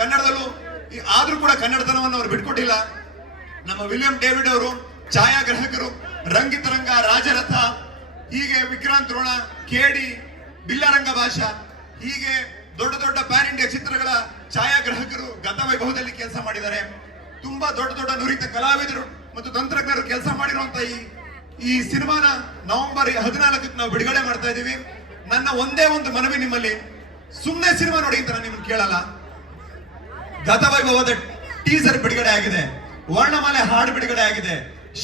ಕನ್ನಡದಲ್ಲೂ. ಆದ್ರೂ ಕೂಡ ಕನ್ನಡತನವನ್ನು ಅವರು ಬಿಟ್ಕೊಟ್ಟಿಲ್ಲ. ನಮ್ಮ ವಿಲಿಯಂ ಡೇವಿಡ್ ಅವರು ಛಾಯಾಗ್ರಾಹಕರು, ರಂಗಿತರಂಗ, ರಾಜರಥ, ಹೀಗೆ ವಿಕ್ರಾಂತ್ ರೋಣ, ಕೇಡಿ, ಬಿಲ್ಲರಂಗ ಭಾಷಾ, ಹೀಗೆ ದೊಡ್ಡ ದೊಡ್ಡ ಪ್ಯಾನ್ ಇಂಡಿಯಾ ಚಿತ್ರಗಳ ಛಾಯಾಗ್ರಾಹಕರು ಗತವೈಭವದಲ್ಲಿ ಕೆಲಸ ಮಾಡಿದ್ದಾರೆ. ತುಂಬಾ ದೊಡ್ಡ ದೊಡ್ಡ ನುರಿತ ಕಲಾವಿದರು ಮತ್ತು ತಂತ್ರಜ್ಞರು ಕೆಲಸ ಮಾಡಿರುವಂತ ಈ ಸಿನಿಮಾನ ನವೆಂಬರ್ 14ಕ್ಕೆ ನಾವು ಬಿಡುಗಡೆ ಮಾಡ್ತಾ ಇದೀವಿ. ನನ್ನ ಒಂದೇ ಒಂದು ಮನವಿ ನಿಮ್ಮಲ್ಲಿ, ಸುಮ್ಮನೆ ಸಿನಿಮಾ ನೋಡಿ ಅಂತ ನಾನು ನಿಮ್ಮನ್ನು ಕೇಳಲ್ಲ. ಗತವೈಭವದ ಟೀಸರ್ ಬಿಡುಗಡೆ ಆಗಿದೆ, ವರ್ಣಮಾಲೆ ಹಾಡು ಬಿಡುಗಡೆ ಆಗಿದೆ,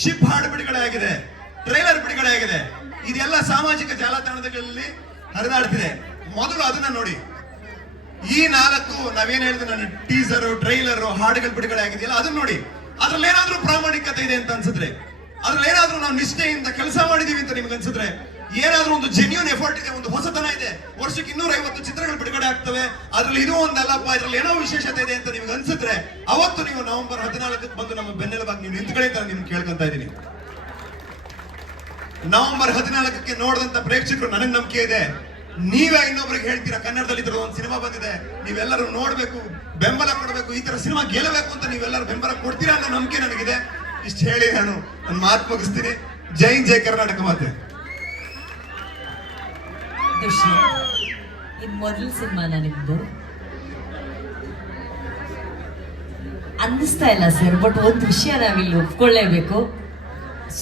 ಶಿಪ್ ಹಾಡು ಬಿಡುಗಡೆ ಆಗಿದೆ, ಟ್ರೈಲರ್ ಬಿಡುಗಡೆ ಆಗಿದೆ. ಇದೆಲ್ಲ ಸಾಮಾಜಿಕ ಜಾಲತಾಣಗಳಲ್ಲಿ ಹರಿದಾಡ್ತಿದೆ. ಮೊದಲು ಅದನ್ನ ನೋಡಿ. ಈ 4 ನಾವೇನ್ ಹೇಳಿದ್ರೆ ನನ್ನ ಟೀಸರ್, ಟ್ರೈಲರ್, ಹಾಡುಗಳು ಬಿಡುಗಡೆ ಆಗಿದೆಯಲ್ಲ ಅದನ್ನ ನೋಡಿ. ಅದ್ರಲ್ಲಿ ಏನಾದ್ರೂ ಪ್ರಾಮಾಣಿಕತೆ ಇದೆ ಅಂತ ಅನ್ಸಿದ್ರೆ, ಅದ್ರಲ್ಲಿ ಏನಾದ್ರೂ ನಾವು ನಿಷ್ಠೆಯಿಂದ ಕೆಲಸ ಮಾಡಿದೀವಿ ಅಂತ ನಿಮ್ಗೆ ಅನ್ಸಿದ್ರೆ, ಏನಾದ್ರೂ ಒಂದು ಜೆನ್ಯೂನ್ ಎಫರ್ಟ್ ಇದೆ, ಒಂದು ಹೊಸತನ ಇದೆ, ವರ್ಷಕ್ಕೆ 250 ಚಿತ್ರಗಳು ಬಿಡುಗಡೆ ಆಗ್ತವೆ, ಅದ್ರಲ್ಲಿ ಇದು ಒಂದಲ್ಲಪ್ಪ, ಇದ್ರಲ್ಲಿ ಏನೋ ವಿಶೇಷತೆ ಇದೆ ಅಂತ ನಿಮ್ಗೆ ಅನ್ಸಿದ್ರೆ, ಅವತ್ತು ನೀವು ನವೆಂಬರ್ 14ಕ್ಕೆ ಬಂದು ನಮ್ಮ ಬೆನ್ನೆಲುಬಾಗಿ ನೀವು ನಿಂತ್ಕೊಳ್ಳಿ ಅಂತ ನಿಮ್ಗೆ ಕೇಳ್ಕೊಂತ ಇದ್ದೀನಿ. ನವೆಂಬರ್ 14ಕ್ಕೆ ನೋಡಿದಂತ ಪ್ರೇಕ್ಷಕರು ನನಗೆ ನಂಬಿಕೆ ಇದೆ, ನೀವೇ ಇನ್ನೊಬ್ರಿಗೆ ಹೇಳ್ತೀರಾ ಕನ್ನಡದಲ್ಲಿ ಇದ್ರ ಒಂದು ಸಿನಿಮಾ ಬಂದಿದೆ, ನೀವೆಲ್ಲರೂ ನೋಡ್ಬೇಕು, ಬೆಂಬಲ ಕೊಡಬೇಕು, ಈ ತರ ಸಿನಿಮಾ ಗೆಲ್ಲಬೇಕು ಅಂತ ನೀವೆಲ್ಲರೂ ಬೆಂಬಲ ಕೊಡ್ತೀರಾ ಅನ್ನೋ ನಂಬಿಕೆ ನನಗಿದೆ. ಇಷ್ಟು ಹೇಳಿ ನಾನು ನನ್ನ ಮಾತು ಮುಗಿಸ್ತೀನಿ. ಜೈ ಜೈ ಕರ್ನಾಟಕ ಮಾತೆ. ಇದು ಮೊದಲ ಸಿನಿಮಾ ನಿಮ್ದು ಅನ್ನಿಸ್ತಾ ಇಲ್ಲ ಸರ್, ಬಟ್ ಒಂದು ವಿಷಯ ನಾವಿಲ್ಲಿ ಒಪ್ಕೊಳ್ಳೇಬೇಕು,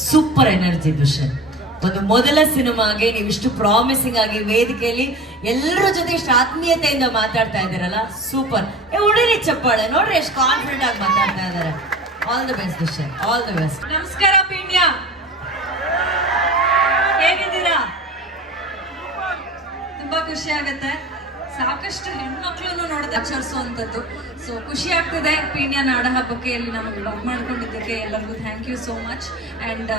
ಸೂಪರ್ ಎನರ್ಜಿ ದುಷ್ಯಂತ್. ಒಂದು ಮೊದಲ ಸಿನಿಮಾಗೆ ನೀವು ಇಷ್ಟು ಪ್ರಾಮಿಸಿಂಗ್ ಆಗಿ ವೇದಿಕೆಯಲ್ಲಿ ಎಲ್ಲರ ಜೊತೆ ಇಷ್ಟು ಆತ್ಮೀಯತೆಯಿಂದ ಮಾತಾಡ್ತಾ ಇದ್ದೀರಲ್ಲ, ಸೂಪರ್. ಹೊಡಿರಿ ಚಪ್ಪಾಳೆ, ನೋಡ್ರಿ ಎಷ್ಟು ಕಾನ್ಫಿಡೆಂಟ್ ಆಗಿ ಮಾತಾಡ್ತಾ ಇದ್ದಾರೆ. All the best Dushyant, all the best. ನಮಸ್ಕಾರ ಪಿಣ್ಯ, ಹೇಗಿದ್ದೀರಾ? ತುಂಬಾ ಖುಷಿ ಆಗುತ್ತೆ. ಸಾಕಷ್ಟು ಹೆಣ್ಮಕ್ಳನ್ನು ನೋಡಿದ ಆಚರಿಸುವಂಥದ್ದು. ಸೊ ಖುಷಿ ಆಗ್ತದೆ ಪೀಣ್ಯ ನಾಡ ಹಬ್ಬಕ್ಕೆ ಇಲ್ಲಿ ನಮಗೆ ಬ್ಲಾಗ್ ಮಾಡ್ಕೊಂಡಿದ್ದಕ್ಕೆ ಎಲ್ಲರಿಗೂ thank you so much. And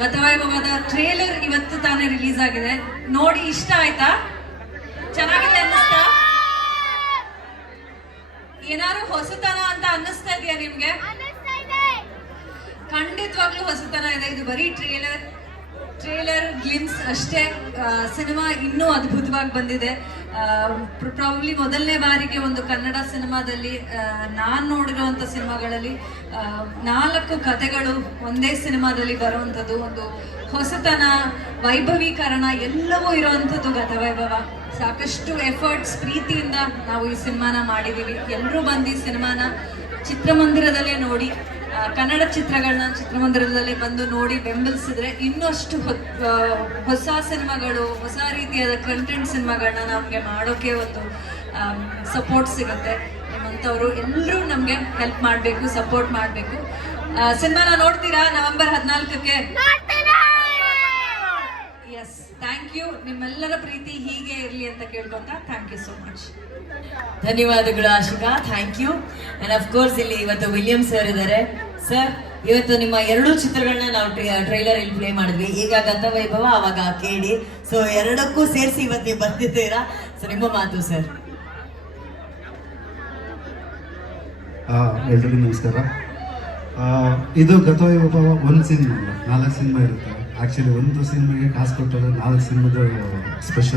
ಗತವೈಭವದ ಟ್ರೇಲರ್ ಇವತ್ತು ತಾನೇ ರಿಲೀಸ್ ಆಗಿದೆ. ನೋಡಿ ಇಷ್ಟ ಆಯ್ತಾ? ಚೆನ್ನಾಗಿದೆ ಅನ್ನಿಸ್ತಾ? ಏನಾದ್ರು ಹೊಸತನ ಅಂತ ಅನ್ನಿಸ್ತಾ ಇದೆಯಾ ನಿಮ್ಗೆ? ಖಂಡಿತವಾಗ್ಲೂ ಹೊಸತನ ಇದೆ. ಇದು ಬರೀ ಟ್ರೇಲರ್ ಗ್ಲಿಮ್ಸ್ ಅಷ್ಟೇ. ಸಿನಿಮಾ ಇನ್ನೂ ಅದ್ಭುತವಾಗಿ ಬಂದಿದೆ. ಪ್ರಾಬಬ್ಲಿ ಮೊದಲನೇ ಬಾರಿಗೆ ಒಂದು ಕನ್ನಡ ಸಿನಿಮಾದಲ್ಲಿ ನಾನು ನೋಡಿರುವಂಥ ಸಿನಿಮಾಗಳಲ್ಲಿ 4 ಕಥೆಗಳು ಒಂದೇ ಸಿನಿಮಾದಲ್ಲಿ ಬರುವಂಥದ್ದು, ಒಂದು ಹೊಸತನ, ವೈಭವೀಕರಣ ಎಲ್ಲವೂ ಇರುವಂಥದ್ದು ಗತವೈಭವ. ಸಾಕಷ್ಟು ಎಫರ್ಟ್ಸ್, ಪ್ರೀತಿಯಿಂದ ನಾವು ಈ ಸಿನಿಮಾನ ಮಾಡಿದ್ದೀವಿ. ಎಲ್ಲರೂ ಬಂದು ಈ ಸಿನಿಮಾನ ಚಿತ್ರಮಂದಿರದಲ್ಲೇ ನೋಡಿ, ಕನ್ನಡ ಚಿತ್ರಗಳನ್ನ ಚಿತ್ರಮಂದಿರದಲ್ಲಿ ಬಂದು ನೋಡಿ ಬೆಂಬಲಿಸಿದ್ರೆ ಇನ್ನಷ್ಟು ಹೊಸ ಸಿನಿಮಾಗಳು, ಹೊಸ ರೀತಿಯಾದ ಕಂಟೆಂಟ್ ಸಿನಿಮಾಗಳನ್ನ ನಮಗೆ ಮಾಡೋಕೆ ಒಂದು ಸಪೋರ್ಟ್ ಸಿಗುತ್ತೆ. ನಿಮ್ಮಂಥವ್ರು ಎಲ್ಲರೂ ನಮಗೆ ಹೆಲ್ಪ್ ಮಾಡಬೇಕು, ಸಪೋರ್ಟ್ ಮಾಡಬೇಕು. ಸಿನಿಮಾನ ನೋಡ್ತೀರಾ ನವೆಂಬರ್ 14ಕ್ಕೆ? Yes, thank you. ನಿಮ್ಮೆಲ್ಲರ ಪ್ರೀತಿ ಹೀಗೆ ಇರಲಿ ಅಂತ ಕೇಳ್ಕೊಂತ ಥ್ಯಾಂಕ್ ಯು ಸೋ ಮಚ್. ಧನ್ಯವಾದಗಳು Ashika, thank you. And of course ಇಲ್ಲಿ ಇವತ್ತು ವಿಲಿಯಂ ಸರ್ ಇದ್ದಾರೆ. ಸರ್, ಇವತ್ತು ನಿಮ್ಮ 2 ಚಿತ್ರಗಳನ್ನ ನಾವು ಟ್ರೈಲರ್ ಇಲ್ಲಿ ಪ್ಲೇ ಮಾಡಿದ್ವಿ. ಈಗ ಗತವೈಭವ, ಅವಾಗ ಕೇಡಿ. ಸೊ ಎರಡಕ್ಕೂ ಸೇರಿಸಿ ಇವತ್ತು ನೀವು ಬರ್ತಿದ್ದೀರಾ. ಸೊ ನಿಮ್ಮ ಮಾತು ಸರ್. ಎಲ್ರಿಗೂ ನಮಸ್ಕಾರ. ಇದು ಗತವೈಭವ ಒಂದು ಸಿನಿಮಾ ಅಲ್ಲ, 4 ಸಿನಿಮಾ ಇರುತ್ತೆ. ಆ್ಯಕ್ಚುಲಿ ಒಂದು ಸಿನಿಮಾಗೆ ಕಾಸು ಕೊಟ್ಟರೆ 4 ಸಿನಿಮಾದ ಸ್ಪೆಷಲ್